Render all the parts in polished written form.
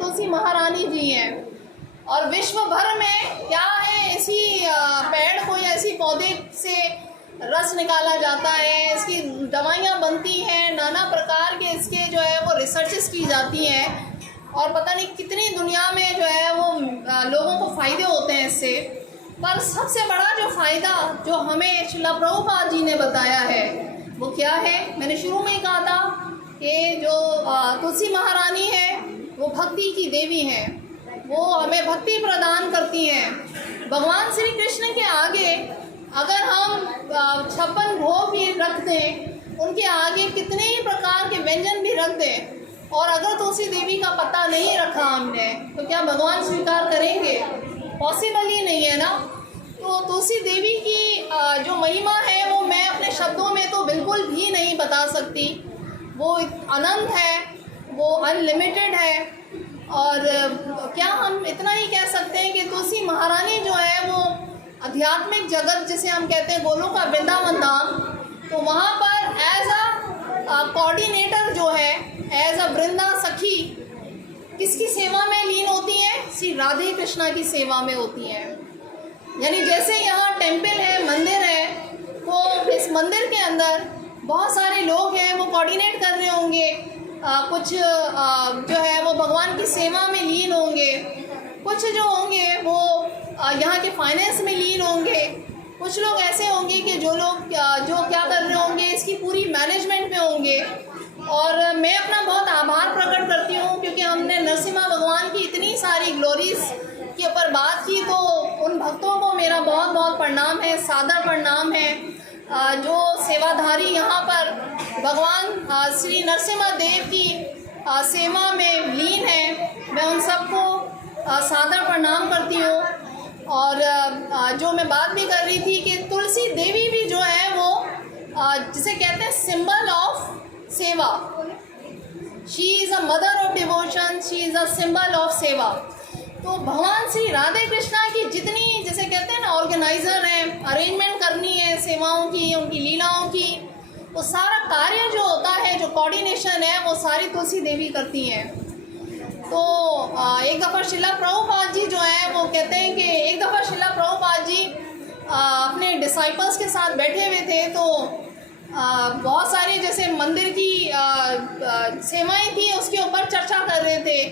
तुलसी महारानी जी हैं। और विश्व भर में क्या है, इसी पेड़ को या इसी पौधे से रस निकाला जाता है, इसकी दवाइयाँ बनती हैं, नाना प्रकार के इसके जो है वो रिसर्चेस की जाती हैं और पता नहीं कितनी दुनिया में जो है वो लोगों को फ़ायदे होते हैं इससे। पर सबसे बड़ा जो फ़ायदा जो हमें श्रील प्रभुपाद जी ने बताया है वो क्या है, मैंने शुरू में ही कहा था कि जो तुलसी महारानी है वो भक्ति की देवी हैं, वो हमें भक्ति प्रदान करती हैं। भगवान श्री कृष्ण के आगे अगर हम 56 भोग भी रख दें, उनके आगे कितने ही प्रकार के व्यंजन भी रख दें, और अगर तुलसी देवी का पता नहीं रखा हमने तो क्या भगवान स्वीकार करेंगे? पॉसिबल ही नहीं है ना। तो तुलसी देवी की जो महिमा है वो मैं अपने शब्दों में तो बिल्कुल भी नहीं बता सकती। वो अनंत है, वो अनलिमिटेड है। और क्या हम इतना ही कह सकते हैं कि तुलसी महारानी जो है वो आध्यात्मिक जगत जिसे हम कहते हैं गोलोक का वृंदावन धाम, तो वहाँ पर एज अ कोऑर्डिनेटर जो है, एज अ वृंदा सखी किसकी सेवा में लीन होती हैं? श्री राधे कृष्णा की सेवा में होती हैं। यानी जैसे यहाँ टेम्पल है, मंदिर है, तो इस मंदिर के अंदर बहुत सारे लोग हैं वो कोऑर्डिनेट कर रहे होंगे, कुछ जो है वो भगवान की सेवा में लीन होंगे, कुछ जो होंगे वो यहाँ के फाइनेंस में लीन होंगे, कुछ लोग ऐसे होंगे कि जो लोग जो क्या कर रहे होंगे इसकी पूरी मैनेजमेंट में होंगे। और मैं अपना बहुत आभार प्रकट करती हूँ क्योंकि हमने नरसिम्हा भगवान की इतनी सारी ग्लोरीज के ऊपर बात की, तो उन भक्तों को मेरा बहुत बहुत प्रणाम है, सादर प्रणाम है, जो सेवाधारी यहाँ पर भगवान श्री नरसिम्हा देव की सेवा में लीन है, मैं उन सबको सादर प्रणाम करती हूँ। और जो मैं बात भी कर रही थी कि तुलसी देवी भी जो है वो जिसे कहते हैं सिंबल ऑफ सेवा, she is a mother of devotion, she is a symbol of सेवा। तो भगवान श्री राधे कृष्णा की जितनी जिसे कहते हैं ना ऑर्गेनाइज़र हैं, अरेंजमेंट करनी है सेवाओं की, उनकी लीलाओं की, वो सारा कार्य जो होता है, जो कोऑर्डिनेशन है, वो सारी तुलसी देवी करती हैं। तो एक दफ़ा श्रील प्रभुपाद जी जो है वो कहते हैं कि एक दफ़ा श्रील प्रभुपाद जी अपने डिसाइपल्स के साथ बैठे हुए थे, तो बहुत सारी जैसे मंदिर की सेवाएं थी उसके ऊपर चर्चा कर रहे थे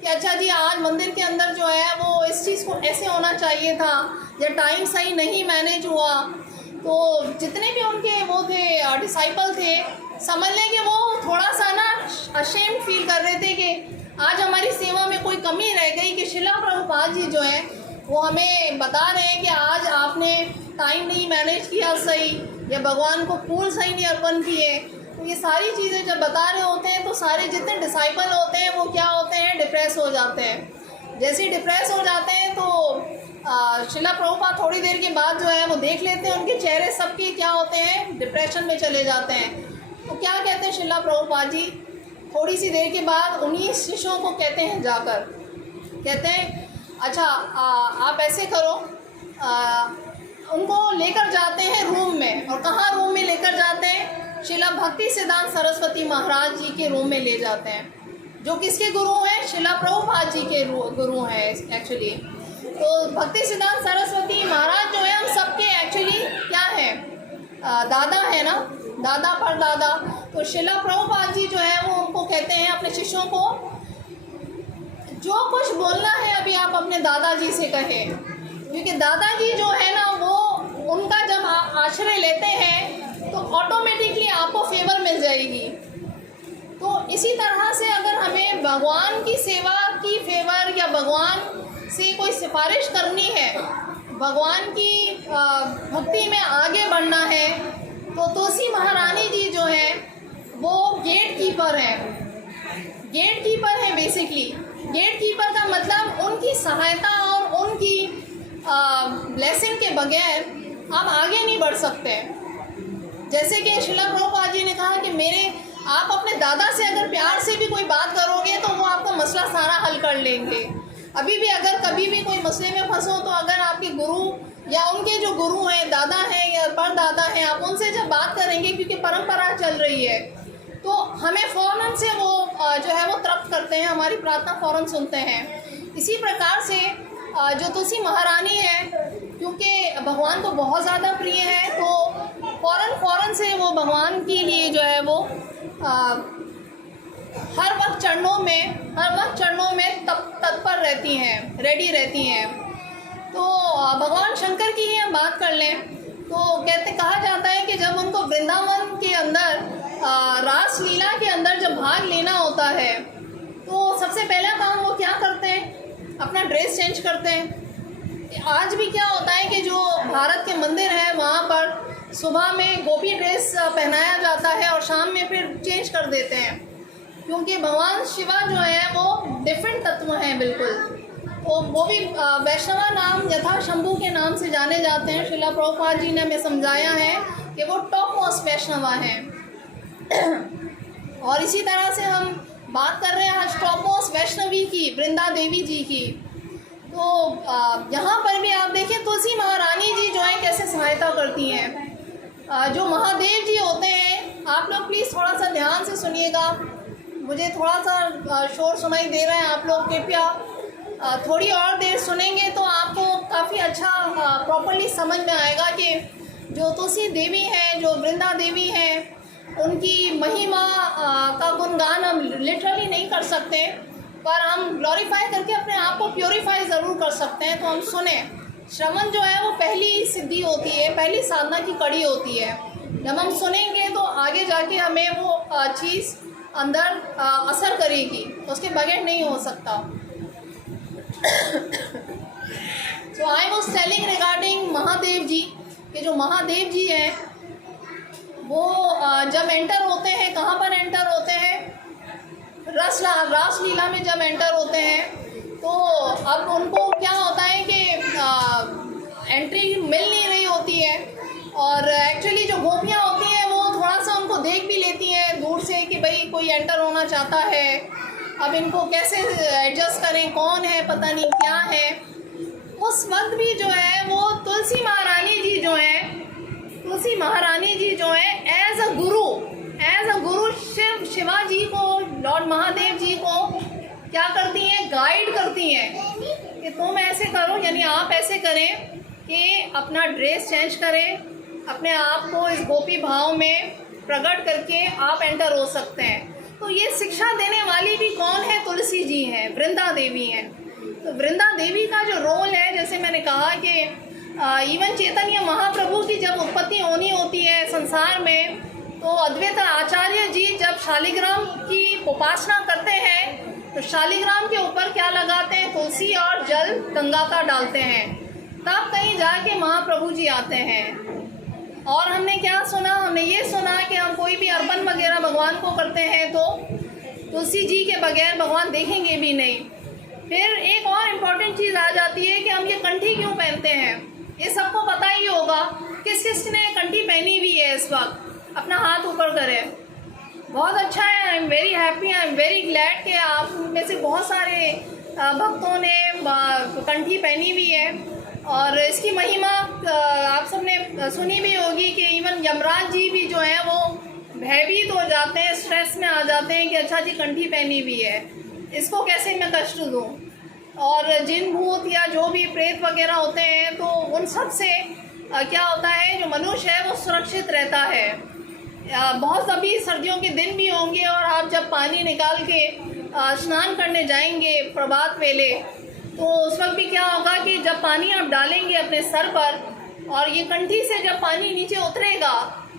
कि अच्छा जी आज मंदिर के अंदर जो है वो इस चीज़ को ऐसे होना चाहिए था, या टाइम सही नहीं मैनेज हुआ। तो जितने भी उनके वो थे डिसाइपल थे, समझ लें कि वो थोड़ा सा ना अशेम्ड फील कर रहे थे कि आज हमारी सेवा में कोई कमी रह गई, कि श्रील प्रभुपाद जी जो है वो हमें बता रहे हैं कि आज आपने टाइम नहीं मैनेज किया सही, या भगवान को फूल सही नहीं अर्पण किए। तो ये सारी चीज़ें जब बता रहे होते हैं तो सारे जितने डिसाइपल होते हैं वो क्या होते हैं, डिप्रेस हो जाते हैं। जैसे ही डिप्रेस हो जाते हैं तो श्रील प्रभुपाद थोड़ी देर के बाद जो है वो देख लेते हैं उनके चेहरे सबके क्या होते हैं, डिप्रेशन में चले जाते हैं। तो क्या कहते हैं श्रील प्रभुपाद जी, थोड़ी सी देर के बाद उन्हीं शिष्यों को कहते हैं, जाकर कहते हैं अच्छा आप ऐसे करो, उनको लेकर जाते हैं रूम में। और कहाँ रूम में लेकर जाते हैं? श्रील भक्ति सिद्धांत सरस्वती महाराज जी के रूम में ले जाते हैं, जो किसके गुरु हैं? श्रील प्रभुपाद जी के गुरु हैं एक्चुअली। तो भक्ति सिद्धांत सरस्वती महाराज जो है हम सबके एक्चुअली क्या है, दादा है ना, दादा पर दादा। तो श्रील प्रभुपाद जी जो है वो उनको कहते हैं अपने शिष्यों को, जो कुछ बोलना है अभी आप अपने दादाजी से कहें, क्योंकि दादाजी जो है ना वो उनका जब आश्रय लेते हैं तो ऑटोमेटिकली आपको फेवर मिल जाएगी। तो इसी तरह से अगर हमें भगवान की सेवा की फेवर या भगवान से कोई सिफारिश करनी है, भगवान की भक्ति में आगे बढ़ना है, तो तुलसी महारानी जी जो है वो गेट कीपर है। गेट कीपर है बेसिकली। गेट कीपर का मतलब उनकी सहायता और उनकी ब्लेसिंग के बगैर आप आगे नहीं बढ़ सकते। जैसे कि श्रील प्रभुपाद जी ने कहा कि आप अपने दादा से अगर प्यार से भी कोई बात करोगे तो वो आपका मसला सारा हल कर लेंगे। अभी भी अगर कभी भी कोई मसले में फंसो तो अगर आपके गुरु या उनके जो गुरु हैं, दादा हैं या परदादा हैं, आप उनसे जब बात करेंगे, क्योंकि परंपरा चल रही है, तो हमें फ़ौरन से वो जो है वो तृप्त करते हैं, हमारी प्रार्थना फ़ौरन सुनते हैं। इसी प्रकार से जो तुलसी महारानी है, क्योंकि भगवान को बहुत ज़्यादा प्रिय है, तो फ़ौरन से वो भगवान के लिए जो है वो हर वक्त चरणों में तत्पर रहती हैं, रेडी रहती हैं। तो भगवान शंकर की ही हम बात कर लें तो कहा जाता है कि जब उनको वृंदावन के अंदर रास लीला के अंदर जब भाग लेना होता है तो सबसे पहला काम वो क्या करते हैं, अपना ड्रेस चेंज करते हैं। आज भी क्या होता है कि जो भारत के मंदिर हैं वहाँ पर सुबह में गोपी ड्रेस पहनाया जाता है और शाम में फिर चेंज कर देते हैं, क्योंकि भगवान शिवा जो है वो डिफरेंट तत्व हैं बिल्कुल। तो वो भी वैष्णवा नाम यथा शंभू के नाम से जाने जाते हैं। श्रीला प्रभुपाद जी ने हमें समझाया है कि वो टॉप मोस्ट वैष्णवा हैं। और इसी तरह से हम बात कर रहे हैं आज टॉप मोस्ट वैष्णवी की, वृंदा देवी जी की। तो यहाँ पर भी आप देखिए तुलसी महारानी जी जो है कैसे सहायता करती हैं। जो महादेव जी होते हैं, आप लोग प्लीज़ थोड़ा सा ध्यान से सुनिएगा, मुझे थोड़ा सा शोर सुनाई दे रहा है, आप लोग कृपया थोड़ी और देर सुनेंगे तो आपको काफ़ी अच्छा प्रॉपर्ली समझ में आएगा कि जो तुलसी देवी हैं, जो वृंदा देवी हैं, उनकी महिमा का गुणगान हम लिटरली नहीं कर सकते, पर हम ग्लोरीफाई करके अपने आप को प्योरीफाई ज़रूर कर सकते हैं। तो हम सुने, श्रवण जो है वो पहली सिद्धि होती है, पहली साधना की कड़ी होती है। जब हम सुनेंगे तो आगे जाके हमें वो चीज़ अंदर असर करेगी, उसके बगैर नहीं हो सकता। So I was telling regarding Mahadev जी कि जो महादेव जी हैं वो जब एंटर होते हैं, कहाँ पर एंटर होते हैं, रास लीला में जब एंटर होते हैं तो अब उनको क्या होता है कि एंट्री मिल नहीं रही होती है। और एक्चुअली जो गोपियाँ होती हैं वो थोड़ा सा उनको देख भी लेती हैं दूर से कि भाई कोई एंटर होना चाहता है, अब इनको कैसे एडजस्ट करें, कौन है, पता नहीं क्या है। उस वक्त भी जो है वो तुलसी महारानी जी जो है एज अ गुरु शिवा जी को, लॉर्ड महादेव जी को क्या करती हैं, गाइड करती हैं कि तुम ऐसे करो, यानी आप ऐसे करें कि अपना ड्रेस चेंज करें, अपने आप को इस गोपी भाव में प्रकट करके आप एंटर हो सकते हैं। तो ये शिक्षा देने वाली भी कौन है, तुलसी जी हैं, वृंदा देवी हैं। तो वृंदा देवी का जो रोल है, जैसे मैंने कहा कि इवन चैतन्य महाप्रभु की जब उत्पत्ति होती है संसार में, तो अद्वैत आचार्य जी जब शालिग्राम की उपासना करते हैं तो शालिग्राम के ऊपर क्या लगाते हैं, तुलसी और जल गंगा का डालते हैं, तब कहीं जाके महाप्रभु जी आते हैं। और हमने क्या सुना, हमने ये सुना कि हम कोई भी अर्पण वगैरह भगवान को करते हैं तो तुलसी जी के बगैर भगवान देखेंगे भी नहीं। फिर एक और इम्पॉर्टेंट चीज़ आ जाती है कि हम ये कंठी क्यों पहनते हैं, ये सबको पता ही होगा। किस किस ने कंठी पहनी हुई है इस वक्त, अपना हाथ ऊपर करें। बहुत अच्छा है, I am very happy, I am very glad कि आप में से बहुत सारे भक्तों ने कंठी पहनी हुई है। और इसकी महिमा आप सबने सुनी भी होगी कि इवन यमराज जी भी जो है वो भयभीत हो जाते हैं, स्ट्रेस में आ जाते हैं कि अच्छा जी कंठी पहनी हुई है, इसको कैसे मैं कष्ट दूँ। और जिन भूत या जो भी प्रेत वगैरह होते हैं तो उन सब से क्या होता है, जो मनुष्य है वो सुरक्षित रहता है। बहुत अभी सर्दियों के दिन भी होंगे और आप जब पानी निकाल के स्नान करने जाएंगे प्रभात वेले, तो उस वक्त भी क्या होगा कि जब पानी आप डालेंगे अपने सर पर और ये कंठी से जब पानी नीचे उतरेगा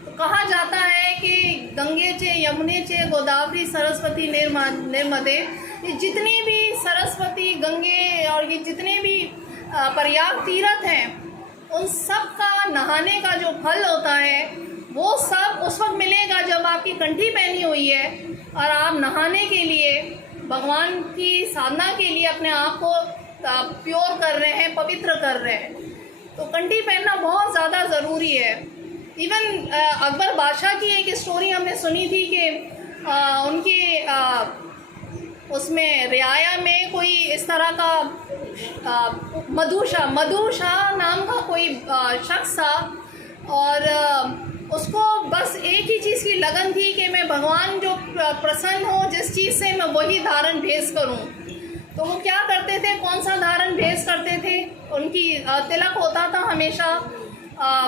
तो कहा जाता है कि गंगे चे यमुने चे गोदावरी सरस्वती निर्मदे, ये जितनी भी सरस्वती, गंगे और ये जितने भी प्रयाग तीर्थ हैं, उन सब का नहाने का जो फल होता है वो सब उस वक्त मिलेगा जब आपकी कंठी पहनी हुई है और आप नहाने के लिए, भगवान की साधना के लिए अपने आप को प्योर कर रहे हैं, पवित्र कर रहे हैं। तो कंठी पहनना बहुत ज़्यादा ज़रूरी है। इवन अकबर बादशाह की एक स्टोरी हमने सुनी थी कि उनके उसमें रियाया में कोई इस तरह का मधु शाह नाम का कोई शख्स था और उसको बस एक ही चीज़ की लगन थी कि मैं भगवान जो प्रसन्न हो जिस चीज़ से, मैं वही धारण भेष करूं। तो वो क्या करते थे, कौन सा धारण भेष करते थे? उनकी तिलक होता था हमेशा,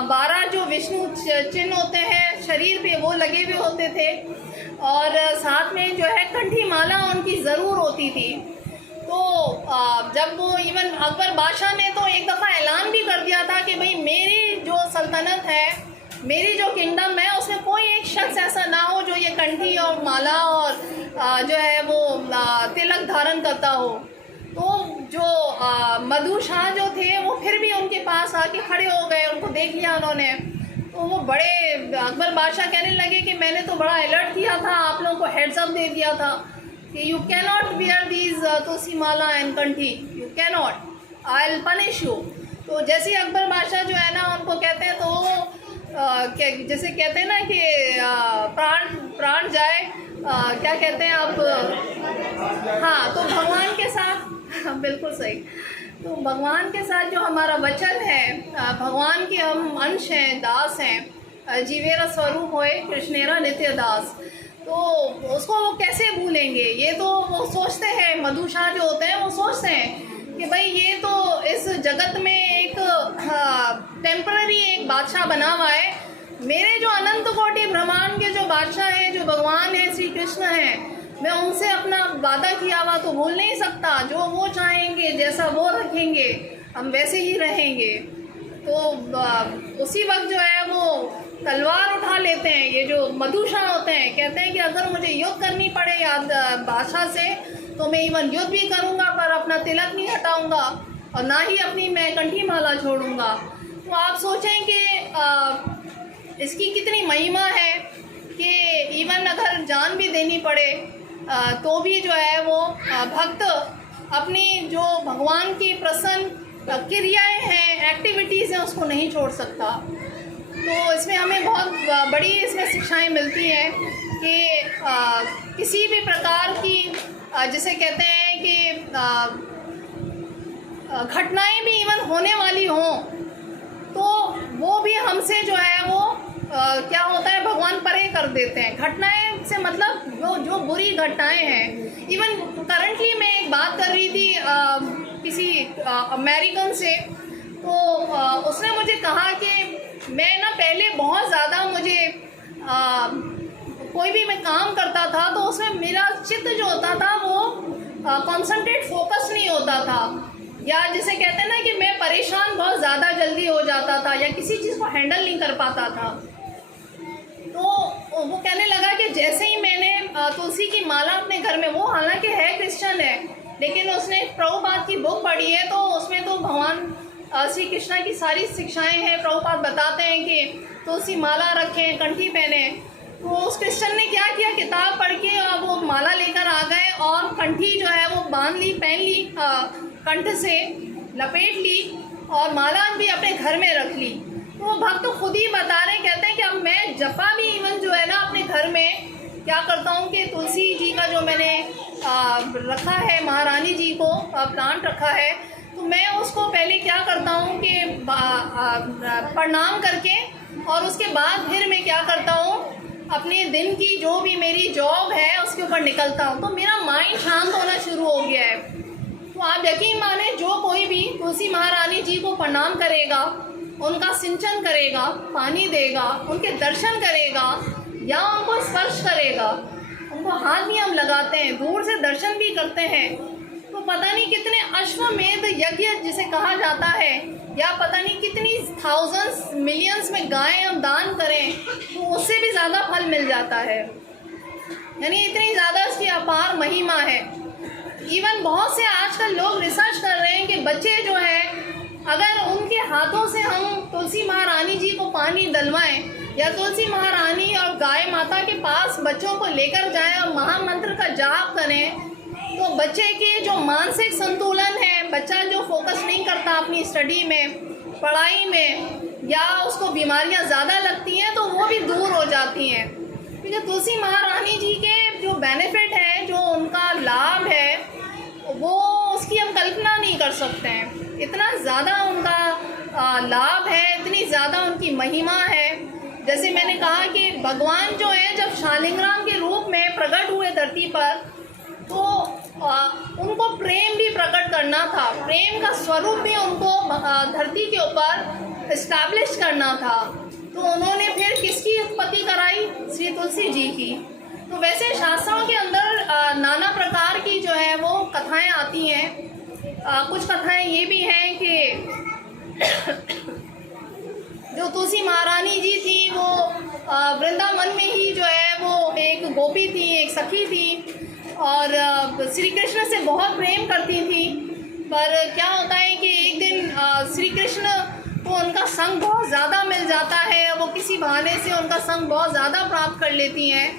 12 जो विष्णु चिन्ह होते हैं शरीर पे वो लगे हुए होते थे, और साथ में जो है कंठी माला उनकी ज़रूर होती थी। तो जब वो इवन अकबर बादशाह ने तो एक दफ़ा ऐलान भी कर दिया था कि भाई मेरी जो सल्तनत है, मेरी जो किंगडम है, उसमें कोई एक शख्स ऐसा ना हो जो ये कंठी और माला और जो है वो तिलक धारण करता हो। तो जो मधु शाह जो थे वो फिर भी उनके पास आके खड़े हो गए, उनको देख लिया उन्होंने। तो वो बड़े अकबर बादशाह कहने लगे कि मैंने तो बड़ा अलर्ट किया था, आप लोगों को हेड्स अप दे दिया था कि you can not wear these tulsi mala and kanthi, you can not, I will punish you. तो जैसे अकबर बादशाह जो है ना उनको कहते हैं, तो वो जैसे कहते हैं ना कि प्राण जाए, क्या कहते हैं आप, हाँ, तो भगवान के साथ बिल्कुल सही। तो भगवान के साथ जो हमारा वचन है, भगवान के हम अंश हैं, दास हैं, जीवेरा स्वरूप होए कृष्णेरा नित्य दास, तो उसको वो कैसे भूलेंगे? ये तो वो सोचते हैं, मधु शाह जो होते हैं वो सोचते हैं कि भाई ये तो इस जगत में एक टेम्पररी एक बादशाह बना हुआ है, मेरे जो अनंत कोटि ब्रह्मांड के जो बादशाह हैं, जो भगवान हैं, श्री कृष्ण हैं, मैं उनसे अपना वादा किया हुआ तो भूल नहीं सकता। जो वो चाहेंगे, जैसा वो रखेंगे, हम वैसे ही रहेंगे। तो उसी वक्त जो है वो तलवार उठा लेते हैं। ये जो मधु शाह होते हैं कहते हैं कि अगर मुझे युद्ध करनी पड़े बादशाह से तो मैं इवन युद्ध भी करूँगा, पर अपना तिलक नहीं हटाऊँगा और ना ही अपनी मैं कंठी माला छोड़ूँगा। तो आप सोचें कि इसकी कितनी महिमा है कि इवन अगर जान भी देनी पड़े तो भी जो है वो भक्त अपनी जो भगवान की प्रसन्न क्रियाएं हैं, एक्टिविटीज़ हैं, उसको नहीं छोड़ सकता। तो इसमें हमें बहुत बड़ी इसमें शिक्षाएं मिलती हैं कि किसी भी प्रकार की जिसे कहते हैं कि घटनाएं भी इवन होने वाली हों तो वो भी हमसे जो है वो क्या होता है, भगवान परे कर देते हैं। घटनाएं से मतलब वो जो बुरी घटनाएं हैं। इवन करंटली मैं एक बात कर रही थी किसी अमेरिकन से, तो उसने मुझे कहा कि मैं ना पहले बहुत ज़्यादा मुझे कोई भी मैं काम करता था तो उसमें मेरा चित्त जो होता था वो कंसंट्रेट फोकस नहीं होता था, या जिसे कहते हैं ना कि मैं परेशान बहुत ज़्यादा जल्दी हो जाता था या किसी चीज़ को हैंडल नहीं कर पाता था। तो वो कहने लगा कि जैसे ही मैंने तुलसी की माला अपने घर में, वो हालांकि है क्रिश्चियन है लेकिन उसने प्रभुपाद की बुक पढ़ी है, तो उसमें तो भगवान श्री कृष्ण की सारी शिक्षाएं हैं। प्रभुपाद बताते हैं कि तुलसी माला रखें, कंठी पहने। तो उस क्रिश्चियन ने क्या किया, किताब पढ़ के और वो माला लेकर आ गए और कंठी जो है वो बांध ली, पहन ली, कंठ से लपेट ली और माला भी अपने घर में रख ली। तो वो भक्त खुद ही बता रहे, कहते हैं कि अब मैं जपा भी इवन जो है ना अपने घर में क्या करता हूँ कि तुलसी जी का जो मैंने रखा है, महारानी जी को प्लांट रखा है, तो मैं उसको पहले क्या करता हूँ कि प्रणाम करके और उसके बाद फिर मैं क्या करता हूँ, अपने दिन की जो भी मेरी जॉब है उसके ऊपर निकलता हूँ। तो मेरा माइंड शांत होना शुरू हो गया है। तो आप यकीन माने, जो कोई भी तुलसी महारानी जी को प्रणाम करेगा, उनका सिंचन करेगा, पानी देगा, उनके दर्शन करेगा या उनको स्पर्श करेगा, उनको हाथ भी हम लगाते हैं, दूर से दर्शन भी करते हैं, तो पता नहीं कितने अश्वमेध यज्ञ जिसे कहा जाता है, या पता नहीं कितनी थाउजेंड्स मिलियंस में गायें हम दान करें तो उससे भी ज़्यादा फल मिल जाता है। यानी इतनी ज़्यादा इसकी अपार महिमा है। इवन बहुत से आजकल लोग रिसर्च कर रहे हैं कि बच्चे जो हैं, अगर उनके हाथों से हम तुलसी महारानी जी को पानी डलवाएं या तुलसी महारानी और गाय माता के पास बच्चों को लेकर जाएं और महामंत्र का जाप करें, तो बच्चे के जो मानसिक संतुलन है, बच्चा जो फोकस नहीं करता अपनी स्टडी में, पढ़ाई में, या उसको बीमारियां ज़्यादा लगती हैं तो वो भी दूर हो जाती हैं। क्योंकि तुलसी महारानी जी के जो बेनिफिट है, जो उनका लाभ है, वो उसकी हम कल्पना नहीं कर सकते हैं। इतना ज़्यादा उनका लाभ है, इतनी ज़्यादा उनकी महिमा है। जैसे मैंने कहा कि भगवान जो है जब शालिग्राम के रूप में प्रकट हुए धरती पर, तो उनको प्रेम भी प्रकट करना था, प्रेम का स्वरूप भी उनको धरती के ऊपर इस्टेब्लिश करना था। तो उन्होंने फिर किसकी उत्पत्ति कराई? श्री तुलसी जी की। तो वैसे शास्त्रों के अंदर नाना प्रकार की जो है वो कथाएं आती हैं। कुछ कथाएं ये भी हैं कि जो तुलसी महारानी जी थी वो वृंदावन में ही जो है वो एक गोपी थी, एक सखी थी, और श्री कृष्ण से बहुत प्रेम करती थी। पर क्या होता है कि एक दिन श्री कृष्ण को उनका संग बहुत ज़्यादा मिल जाता है, वो किसी बहाने से उनका संग बहुत ज़्यादा प्राप्त कर लेती हैं।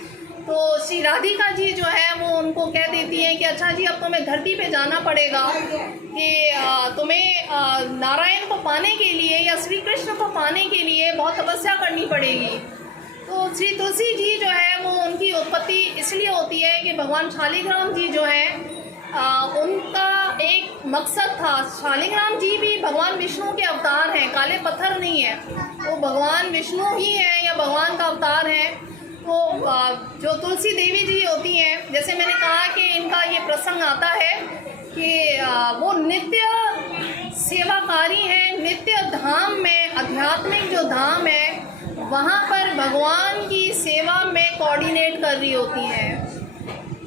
तो श्री राधिका जी जो है वो उनको कह देती हैं कि अच्छा जी, अब तुम्हें धरती पे जाना पड़ेगा कि तुम्हें नारायण को पाने के लिए या श्री कृष्ण को पाने के लिए बहुत तपस्या करनी पड़ेगी। तो श्री तुलसी जी जो है वो उनकी उत्पत्ति इसलिए होती है कि भगवान शालिग्राम जी जो है उनका एक मकसद था। शालिग्राम जी भी भगवान विष्णु के अवतार हैं, काले पत्थर नहीं है, वो भगवान विष्णु ही है या भगवान का अवतार है। तो जो तुलसी देवी जी होती हैं, जैसे मैंने कहा कि इनका ये प्रसंग आता है कि वो नित्य सेवाकारी हैं, नित्य धाम में, आध्यात्मिक जो धाम है वहाँ पर भगवान की सेवा में कोऑर्डिनेट कर रही होती हैं।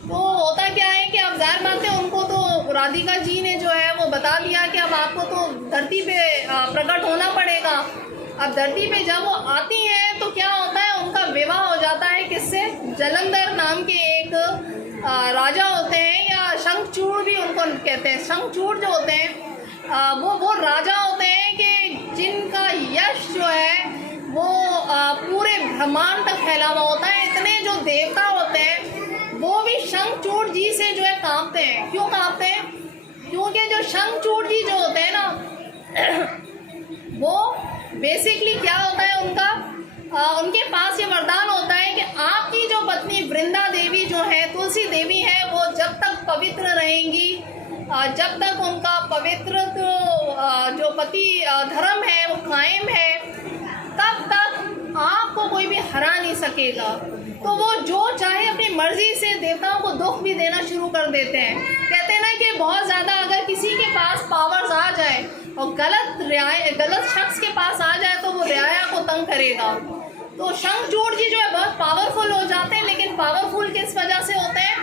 तो होता क्या है कि अब ज़ाहिर बात है, उनको तो राधिका जी ने जो है वो बता दिया कि अब आपको तो धरती पे प्रकट होना पड़ेगा। अब धरती पे जब वो आती हैं तो क्या होता है, उनका विवाह हो जाता है किससे? जलंधर नाम के एक राजा होते हैं, या शंखचूड़ भी उनको कहते हैं। शंखचूड़ जो होते हैं वो राजा होते हैं कि जिनका यश जो है वो पूरे ब्रह्मांड तक फैला हुआ होता है। इतने जो देवता होते हैं वो भी शंखचूड़ जी से जो है कांपते हैं। क्यों कांपते हैं? क्योंकि जो शंखचूड़ जी जो होते हैं ना वो बेसिकली क्या होता है, उनके पास ये वरदान होता है कि आपकी जो पत्नी वृंदा देवी जो है, तुलसी देवी है, वो जब तक पवित्र रहेंगी, जब तक उनका पवित्र जो पति धर्म है वो कायम है, तब तक आपको कोई भी हरा नहीं सकेगा। तो वो जो चाहे अपनी मर्जी से देवताओं को दुख भी देना शुरू कर देते हैं। कहते हैं ना कि बहुत ज़्यादा अगर किसी के पास पावर्स आ जाए और गलत शख्स के पास आ जाए तो वो रियाया को तंग करेगा। तो शंखचूड़ जी जो है बहुत पावरफुल हो जाते हैं, लेकिन पावरफुल किस वजह से होते हैं?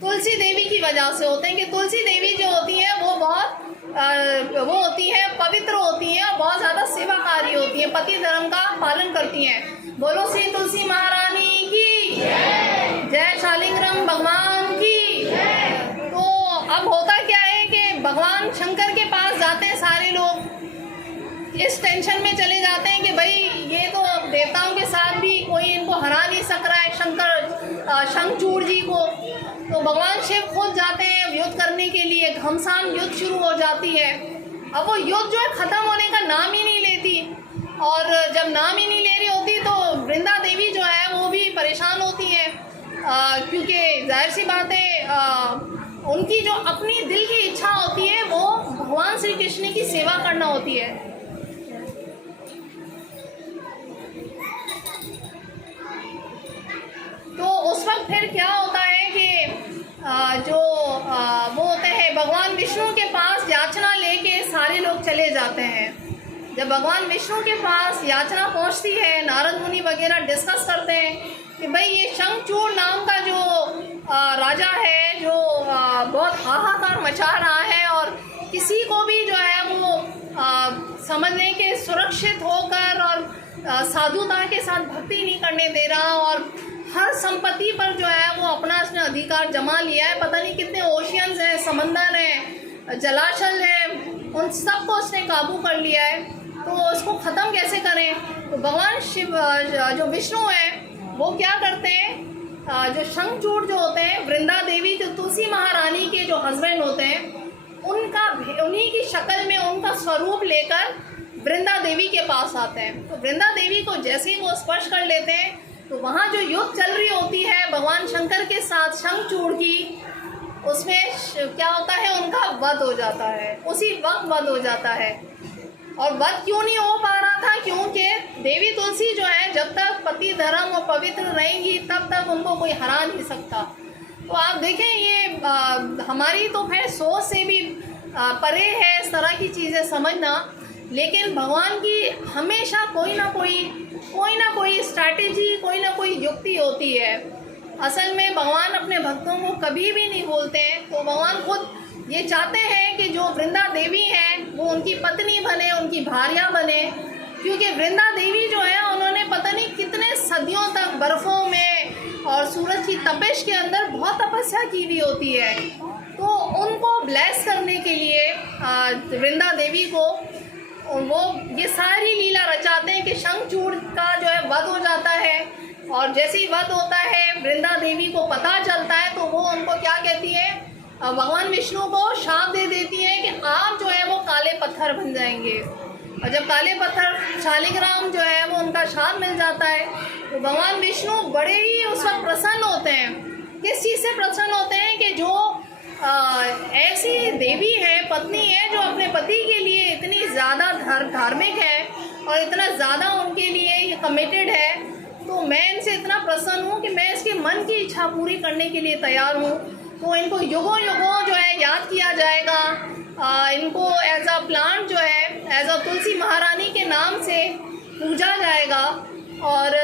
तुलसी देवी की वजह से होते हैं कि तुलसी देवी जो होती है वो बहुत वो होती है, पवित्र होती हैं और बहुत ज़्यादा सेवाकारी होती हैं, पति धर्म का पालन करती हैं। बोलो श्री तुलसी महारानी की जय, शालिग्राम भगवान की। तो अब होता क्या है कि भगवान शंकर के पास जाते हैं सारे लोग, इस टेंशन में चले जाते हैं कि भाई ये तो देवताओं के साथ भी कोई इनको हरा नहीं सक रहा है, शंखचूड़ जी को। तो भगवान शिव खुद जाते हैं युद्ध करने के लिए, घमसान युद्ध शुरू हो जाती है। अब वो युद्ध जो है ख़त्म होने का नाम ही नहीं लेती, और जब नाम ही नहीं ले रही होती तो वृंदा देवी जो है वो भी परेशान होती है, क्योंकि जाहिर सी बात है उनकी जो अपनी दिल की इच्छा होती है वो भगवान श्री कृष्ण की सेवा करना होती है। तो उस वक्त फिर क्या होता है कि वो होते हैं भगवान विष्णु के पास याचना लेके सारे लोग चले जाते हैं। जब भगवान विष्णु के पास याचना पहुंचती है, नारद मुनि वगैरह डिस्कस करते हैं कि भाई ये शंखचूड़ नाम का जो राजा है जो बहुत हाहाकार मचा रहा है और किसी को भी जो है वो समझने के सुरक्षित होकर और साधुता के साथ भक्ति नहीं करने दे रहा, और हर संपत्ति पर जो है वो अपना उसने अधिकार जमा लिया है। पता नहीं कितने ओशियंस हैं, समंदर हैं, जलाशय हैं, उन सबको उसने काबू कर लिया है। तो उसको ख़त्म कैसे करें? तो भगवान शिव जो विष्णु हैं वो क्या करते हैं, जो शंखचूड़ जो होते हैं, वृंदा देवी जो तुलसी महारानी के जो हस्बैंड होते हैं, उन्हीं की शक्ल में उनका स्वरूप लेकर वृंदा देवी के पास आते हैं। तो वृंदा देवी को जैसे ही वो स्पर्श कर लेते हैं तो वहाँ जो युद्ध चल रही होती है भगवान शंकर के साथ शंखचूड़ की, उसमें क्या होता है, उनका वध हो जाता है, उसी वक्त वध हो जाता है। और वध क्यों नहीं हो पा रहा था? क्योंकि देवी तुलसी जो है जब तक पति धर्म और पवित्र रहेंगी तब तक उनको कोई हरा नहीं सकता। तो आप देखें ये हमारी तो खैर सोच से भी परे है इस तरह की चीज़ें समझना, लेकिन भगवान की हमेशा कोई ना कोई स्ट्रैटेजी, कोई ना कोई युक्ति होती है। असल में भगवान अपने भक्तों को कभी भी नहीं बोलते हैं। तो भगवान खुद ये चाहते हैं कि जो वृंदा देवी हैं वो उनकी पत्नी बने, उनकी भार्या बने, क्योंकि वृंदा देवी जो है उन्होंने पता नहीं कितने सदियों तक बर्फ़ों में और सूरज की तपिश के अंदर बहुत तपस्या की हुई होती है। तो उनको ब्लेस करने के लिए वृंदा देवी को वो ये सारी लीला रचाते हैं कि शंखचूड़ का जो है वध हो जाता है, और जैसे ही वध होता है वृंदा देवी को पता चलता है तो वो उनको क्या कहती है, भगवान विष्णु को शाप दे देती है कि आप जो है वो काले पत्थर बन जाएंगे। और जब काले पत्थर शालिग्राम जो है वो उनका शाप मिल जाता है तो भगवान विष्णु बड़े ही उस वक्त प्रसन्न होते हैं। किस चीज़ से प्रसन्न होते हैं कि जो ऐसी देवी है, पत्नी है, जो अपने पति के लिए इतनी ज़्यादा धार्मिक है और इतना ज़्यादा उनके लिए ये कमिटेड है, तो मैं इनसे इतना प्रसन्न हूँ कि मैं इसके मन की इच्छा पूरी करने के लिए तैयार हूँ। तो इनको युगों युगों जो है याद किया जाएगा, इनको एज अ प्लांट जो है एज अ तुलसी महारानी के नाम से पूजा जाएगा और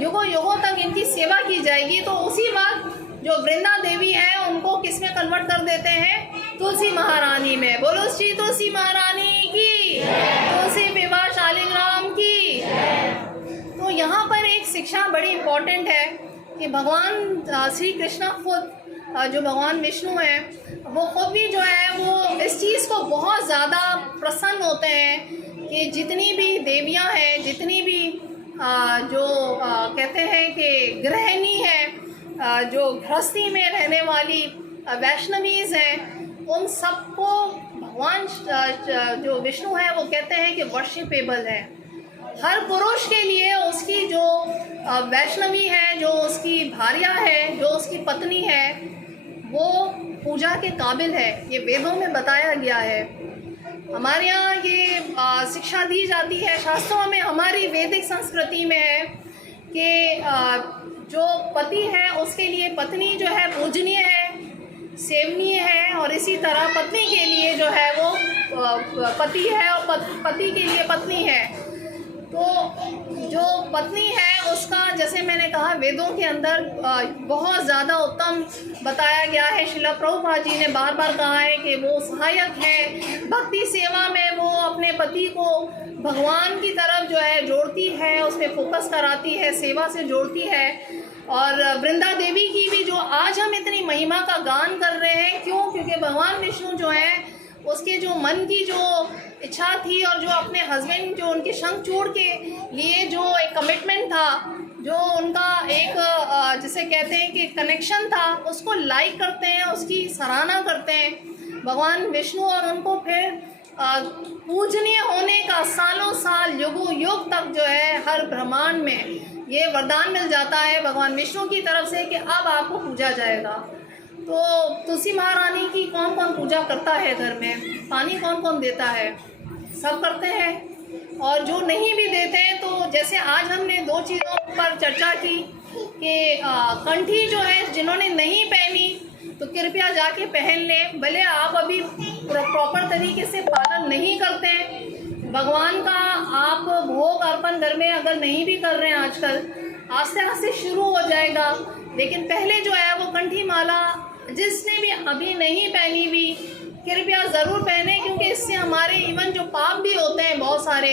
युगों युगों तक इनकी सेवा की जाएगी। तो उसी वक्त जो वृंदा देवी है उनको किस में कन्वर्ट कर देते हैं? तुलसी महारानी में। बोलो श्री तुलसी महारानी की, तुलसी विवाह शालिग्राम की। तो यहाँ पर एक शिक्षा बड़ी इम्पोर्टेंट है कि भगवान श्री कृष्ण खुद जो भगवान विष्णु हैं वो खुद भी जो है वो इस चीज़ को बहुत ज़्यादा प्रसन्न होते हैं कि जितनी भी देवियाँ हैं, जितनी भी जो कहते हैं कि गृहिणी है, जो गृहस्थी में रहने वाली वैष्णवीज़ हैं, उन सबको भगवान जो विष्णु है वो कहते हैं कि वर्शिपेबल है। हर पुरुष के लिए उसकी जो वैष्णवी है, जो उसकी भार्या है, जो उसकी पत्नी है, वो पूजा के काबिल है। ये वेदों में बताया गया है। हमारे यहाँ ये शिक्षा दी जाती है शास्त्रों में, हमारी वैदिक संस्कृति में है कि जो पति है उसके लिए पत्नी जो है पूजनीय है, सेवनीय है, और इसी तरह पत्नी के लिए जो है वो पति है और पति के लिए पत्नी है। तो जो पत्नी है उसका, जैसे मैंने कहा, वेदों के अंदर बहुत ज़्यादा उत्तम बताया गया है। श्रील प्रभुपाद जी ने बार बार कहा है कि वो सहायक है भक्ति सेवा में, वो अपने पति को भगवान की तरफ जो है जोड़ती है, उस पर फोकस कराती है, सेवा से जोड़ती है। और वृंदा देवी की भी जो आज हम इतनी महिमा का गान कर रहे हैं, क्यों? क्योंकि भगवान विष्णु जो है उसके जो मन की जो इच्छा थी और जो अपने हस्बैंड जो उनके शंखचूड़ के लिए जो एक कमिटमेंट था, जो उनका एक जिसे कहते हैं कि कनेक्शन था, उसको लाइक करते हैं, उसकी सराहना करते हैं भगवान विष्णु, और उनको फिर पूजनीय होने का सालों साल युगों युग तक जो है हर ब्रह्मांड में ये वरदान मिल जाता है भगवान विष्णु की तरफ से कि अब आपको पूजा जाएगा। तो तुलसी महारानी की कौन कौन पूजा करता है घर में? पानी कौन कौन देता है? सब करते हैं। और जो नहीं भी देते हैं, तो जैसे आज हमने दो चीज़ों पर चर्चा की कि कंठी जो है जिन्होंने नहीं पहनी तो कृपया जाके पहन लें। भले आप अभी प्रॉपर तरीके से पालन नहीं करते हैं भगवान का, आप भोग अर्पण घर में अगर नहीं भी कर रहे हैं आजकल, आस्ते आस्ते शुरू हो जाएगा। लेकिन पहले जो है वो कंठी माला जिसने भी अभी नहीं पहनी हुई कृपया ज़रूर पहने, क्योंकि इससे हमारे इवन जो पाप भी होते हैं बहुत सारे,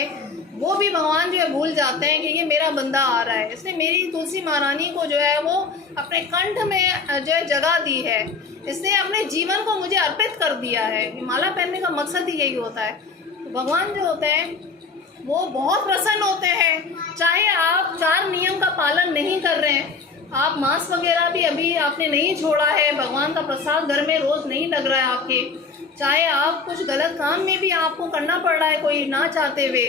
वो भी भगवान जो है भूल जाते हैं कि ये मेरा बंदा आ रहा है, इसने मेरी तुलसी महारानी को जो है वो अपने कंठ में जो है जगह दी है, इसने अपने जीवन को मुझे अर्पित कर दिया है। माला पहनने का मकसद ही यही होता है। तो भगवान जो होते हैं वो बहुत प्रसन्न होते हैं। चाहे आप 4 नियम का पालन नहीं कर रहे हैं, आप मांस वगैरह भी अभी आपने नहीं छोड़ा है, भगवान का प्रसाद घर में रोज़ नहीं लग रहा है आपके, चाहे आप कुछ गलत काम में भी आपको करना पड़ रहा है कोई ना चाहते हुए,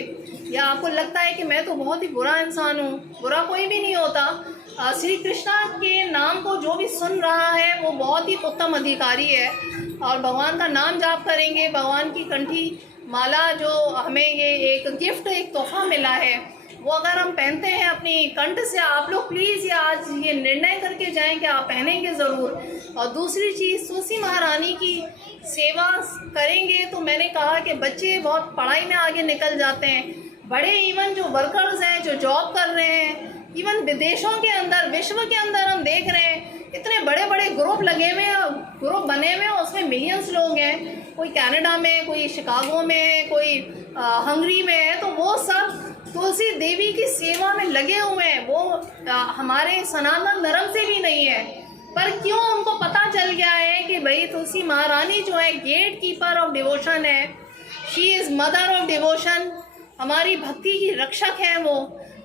या आपको लगता है कि मैं तो बहुत ही बुरा इंसान हूँ, बुरा कोई भी नहीं होता। श्री कृष्णा के नाम को जो भी सुन रहा है वो बहुत ही उत्तम अधिकारी है, और भगवान का नाम जाप करेंगे, भगवान की कंठी माला जो हमें ये एक गिफ्ट, एक तोहफा मिला है, वो अगर हम पहनते हैं अपनी कंठ से, आप लोग प्लीज़ ये आज ये निर्णय करके जाएं कि आप पहनेंगे ज़रूर। और दूसरी चीज़, तुलसी महारानी की सेवा करेंगे तो मैंने कहा कि बच्चे बहुत पढ़ाई में आगे निकल जाते हैं, बड़े इवन जो वर्कर्स हैं, जो जॉब कर रहे हैं, इवन विदेशों के अंदर, विश्व के अंदर हम देख रहे हैं इतने बड़े बड़े ग्रुप लगे हुए हैं, ग्रुप बने हुए हैं, उसमें मिलियंस लोग हैं, कोई कनाडा में, कोई शिकागो में, कोई हंगरी में है, तो वो सब तुलसी देवी की सेवा में लगे हुए हैं। वो हमारे सनातन धर्म से भी नहीं है, पर क्यों उनको पता चल गया है कि भाई तुलसी महारानी जो है गेट कीपर ऑफ डिवोशन है, she is mother of devotion, हमारी भक्ति की रक्षक है, वो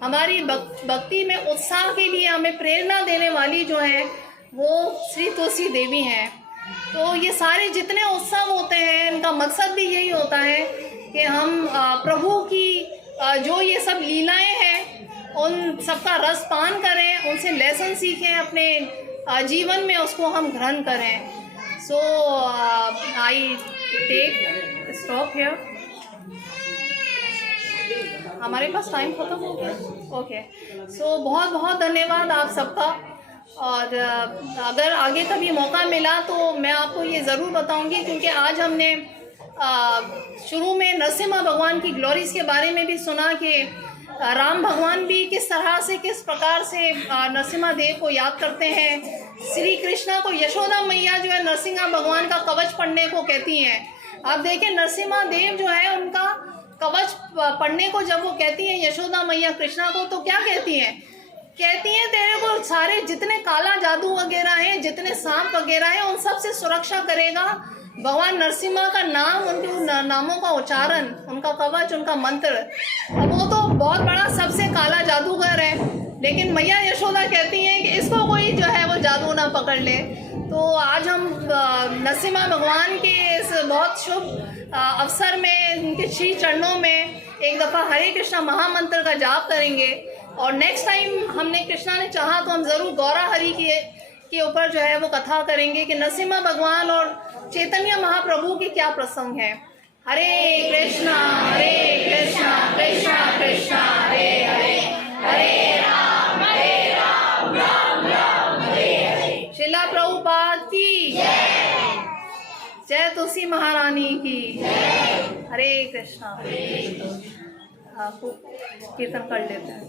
हमारी भक्ति में उत्साह के लिए हमें प्रेरणा देने वाली जो है वो श्री तुलसी देवी हैं। तो ये सारे जितने उत्सव होते हैं, इनका मकसद भी यही होता है कि हम प्रभु की जो ये सब लीलाएं हैं उन सबका रस पान करें, उनसे लेसन सीखें, अपने जीवन में उसको हम ग्रहण करें। सो आई टेक स्टॉप हियर। हमारे पास टाइम खत्म हो गया। ओके, सो बहुत बहुत धन्यवाद आप सबका। और अगर आगे कभी मौका मिला तो मैं आपको ये ज़रूर बताऊंगी, क्योंकि आज हमने शुरू में नरसिम्हा भगवान की ग्लोरीज के बारे में भी सुना कि राम भगवान भी किस तरह से, किस प्रकार से नरसिम्हा देव को याद करते हैं। श्री कृष्णा को यशोदा मैया जो है नरसिम्हा भगवान का कवच पढ़ने को कहती हैं। आप देखें, नरसिम्हा देव जो है उनका कवच पढ़ने को जब वो कहती हैं यशोदा मैया कृष्णा को, तो क्या कहती हैं? कहती हैं तेरे को सारे जितने काला जादू वगैरह हैं, जितने सांप वगैरह हैं, उन सब से सुरक्षा करेगा भगवान नरसिम्हा का नाम, उनके नामों का उच्चारण, उनका कवच, उनका मंत्र। अब वो तो बहुत बड़ा सबसे काला जादूगर है, लेकिन मैया यशोदा कहती हैं कि इसको कोई जो है वो जादू ना पकड़ ले। तो आज हम नरसिम्हा भगवान के इस बहुत शुभ अवसर में उनके श्री चरणों में एक दफ़ा हरे कृष्णा महामंत्र का जाप करेंगे। और नेक्स्ट टाइम हमने कृष्णा ने चाहा तो हम ज़रूर गौरा हरि के ऊपर जो है वो कथा करेंगे कि नरसिम्हा भगवान और चैतन्य महाप्रभु के क्या प्रसंग है। हरे कृष्णा कृष्णा कृष्णा हरे हरे, हरे राम राम राम हरे हरे। श्रीला प्रभुपाद की जय, जय तुलसी महारानी की जय। हरे कृष्णा। आपको कीर्तन कर लेते हैं।